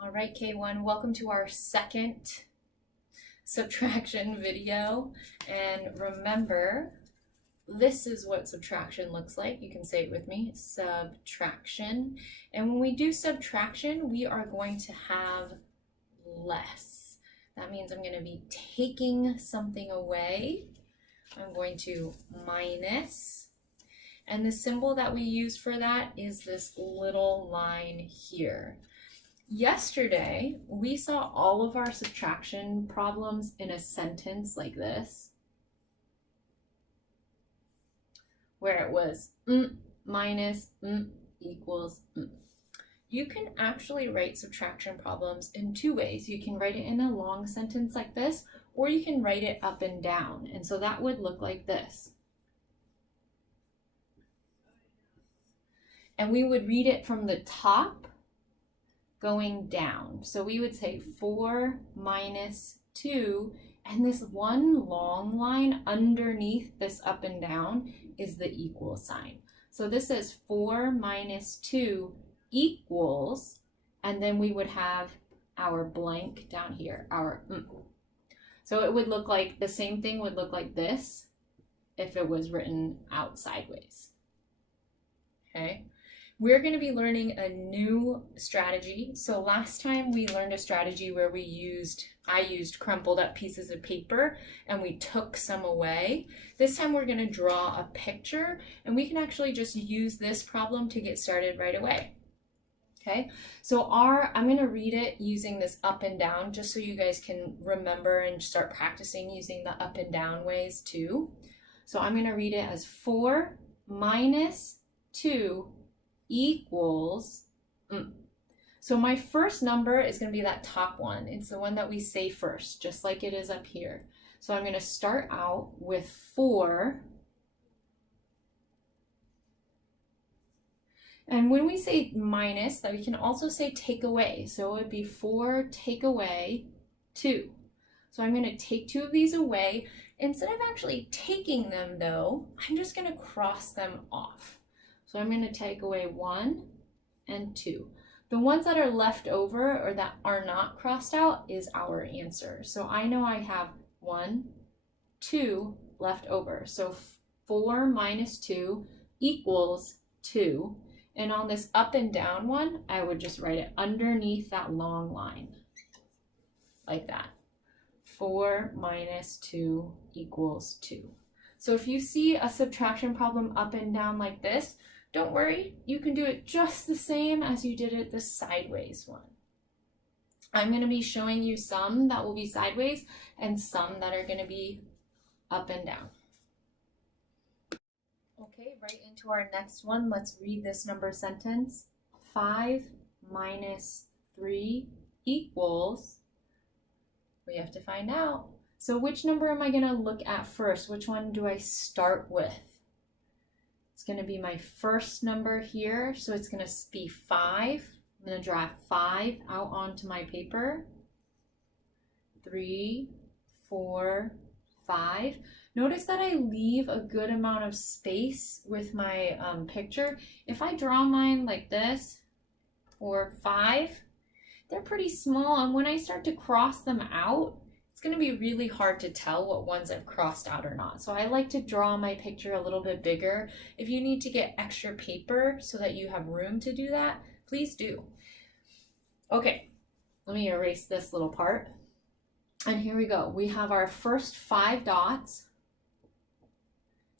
All right, K1, welcome to our second subtraction video. And remember, this is what subtraction looks like. You can say it with me, subtraction. And when we do subtraction, we are going to have less. That means I'm going to be taking something away. I'm going to minus. And the symbol that we use for that is this little line here. Yesterday, we saw all of our subtraction problems in a sentence like this, where it was minus equals. You can actually write subtraction problems in two ways. You can write it in a long sentence like this, or you can write it up and down. And so that would look like this. And we would read it from the top going down. So we would say 4 minus 2, and this one long line underneath this up and down is the equal sign. So this says 4 minus 2 equals, and then we would have our blank down here, our So it would look like, the same thing would look like this if it was written out sideways. Okay. We're going to be learning a new strategy. So last time we learned a strategy where I used crumpled up pieces of paper and we took some away. This time we're going to draw a picture, and we can actually just use this problem to get started right away. Okay, so I'm going to read it using this up and down just so you guys can remember and start practicing using the up and down ways too. So I'm going to read it as 4 minus 2 equals. So my first number is going to be that top one. It's the one that we say first, just like it is up here. So I'm going to start out with 4. And when we say minus, that we can also say take away. So it would be 4 take away 2. So I'm going to take 2 of these away. Instead of actually taking them though, I'm just going to cross them off. So I'm going to take away 1 and 2. The ones that are left over or that are not crossed out is our answer. So I know I have 1, 2 left over. So 4 minus 2 equals 2. And on this up and down one, I would just write it underneath that long line, like that. 4 minus 2 equals 2. So if you see a subtraction problem up and down like this, don't worry, you can do it just the same as you did it the sideways one. I'm going to be showing you some that will be sideways and some that are going to be up and down. Okay, right into our next one. Let's read this number sentence. 5 minus 3 equals, we have to find out. So which number am I going to look at first? Which one do I start with? It's going to be my first number here, so it's going to be 5. I'm going to draw 5 out onto my paper. 3, 4, 5. Notice that I leave a good amount of space with my picture. If I draw mine like this, or 5, they're pretty small, and when I start to cross them out, it's going to be really hard to tell what ones I've crossed out or not. So I like to draw my picture a little bit bigger. If you need to get extra paper so that you have room to do that, please do. Okay, let me erase this little part. And here we go. We have our first 5 dots.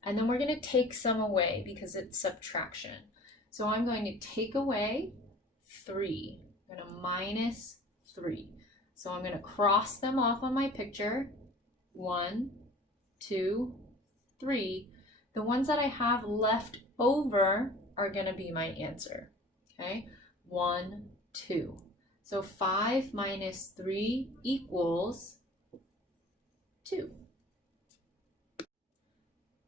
And then we're going to take some away because it's subtraction. So I'm going to take away 3. I'm going to minus 3. So I'm going to cross them off on my picture. 1, 2, 3. The ones that I have left over are going to be my answer. Okay, 1, 2. So 5 minus 3 equals 2.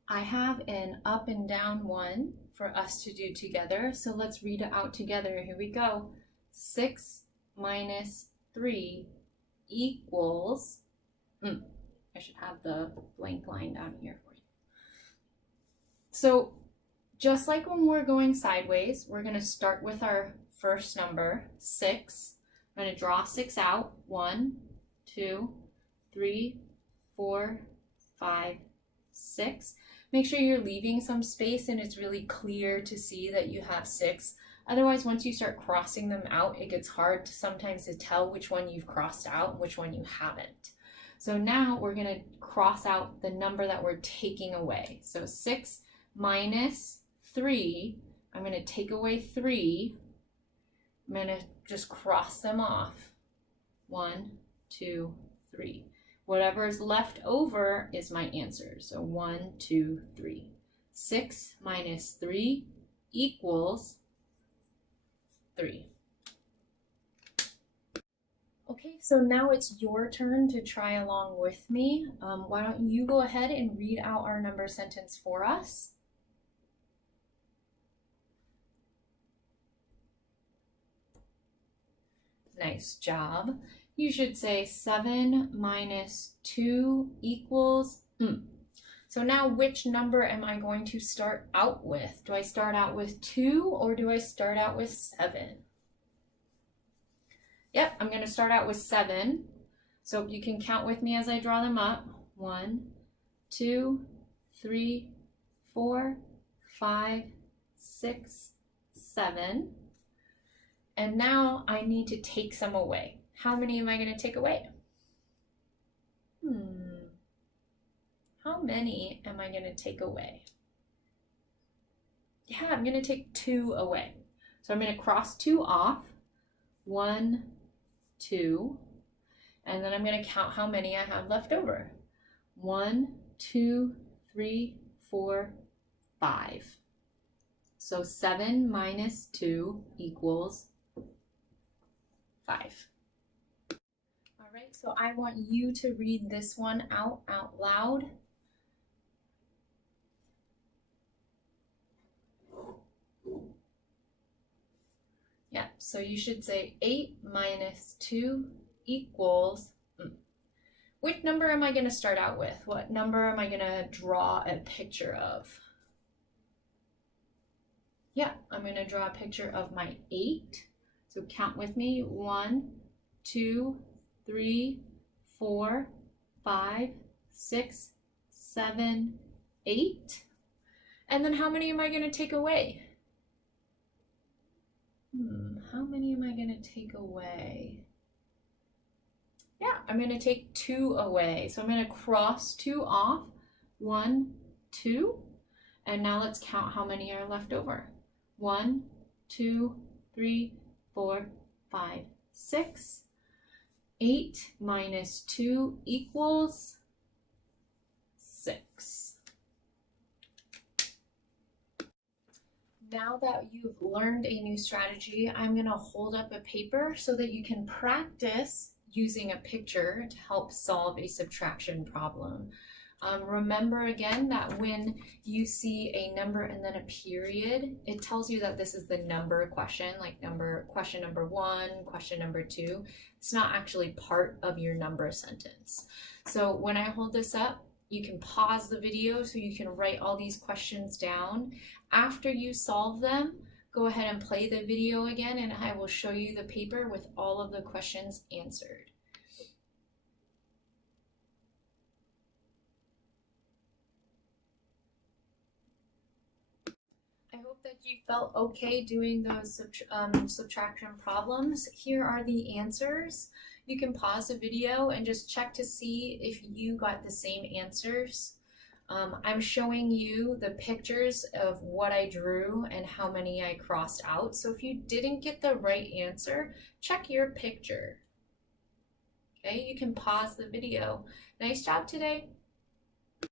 I have an up and down one for us to do together. So let's read it out together. Here we go. 6 minus 3 equals, I should have the blank line down here for you. So just like when we're going sideways, we're going to start with our first number, 6, I'm going to draw 6 out. 1, 2, 3, 4, 5, 6. Make sure you're leaving some space and it's really clear to see that you have 6. Otherwise, once you start crossing them out, it gets hard to sometimes to tell which one you've crossed out and which one you haven't. So now we're going to cross out the number that we're taking away. So 6 minus 3, I'm going to take away 3. I'm going to just cross them off. 1, 2, 3. Whatever is left over is my answer. So 1, 2, 3. 6 minus 3 equals 3. Okay, so now it's your turn to try along with me. Why don't you go ahead and read out our number sentence for us? Nice job. You should say 7 minus 2 equals... So now which number am I going to start out with? Do I start out with 2 or do I start out with 7? Yep, I'm going to start out with 7. So you can count with me as I draw them up. 1, 2, 3, 4, 5, 6, 7. And now I need to take some away. How many am I going to take away? How many am I going to take away? Yeah, I'm going to take 2 away. So I'm going to cross 2 off. 1, 2. And then I'm going to count how many I have left over. 1, 2, 3, 4, 5. So 7 minus 2 equals 5. All right, so I want you to read this one out loud. Yeah, so you should say 8 minus 2 equals... Which number am I going to start out with? What number am I going to draw a picture of? Yeah, I'm going to draw a picture of my 8. So count with me. 1, 2, 3, 4, 5, 6, 7, 8. And then how many am I going to take away? How many am I going to take away? Yeah, I'm going to take 2 away. So I'm going to cross 2 off. 1, 2. And now let's count how many are left over. 1, 2, 3, 4, 5, 6. 8 minus 2 equals 6. Now that you've learned a new strategy, I'm going to hold up a paper so that you can practice using a picture to help solve a subtraction problem. Remember again that when you see a number and then a period, it tells you that this is the number question, like question number 1, question number 2. It's not actually part of your number sentence. So when I hold this up, you can pause the video so you can write all these questions down. After you solve them, go ahead and play the video again and I will show you the paper with all of the questions answered. I hope that you felt okay doing those subtraction problems. Here are the answers. You can pause the video and just check to see if you got the same answers. I'm showing you the pictures of what I drew and how many I crossed out. So if you didn't get the right answer, check your picture. Okay, you can pause the video. Nice job today.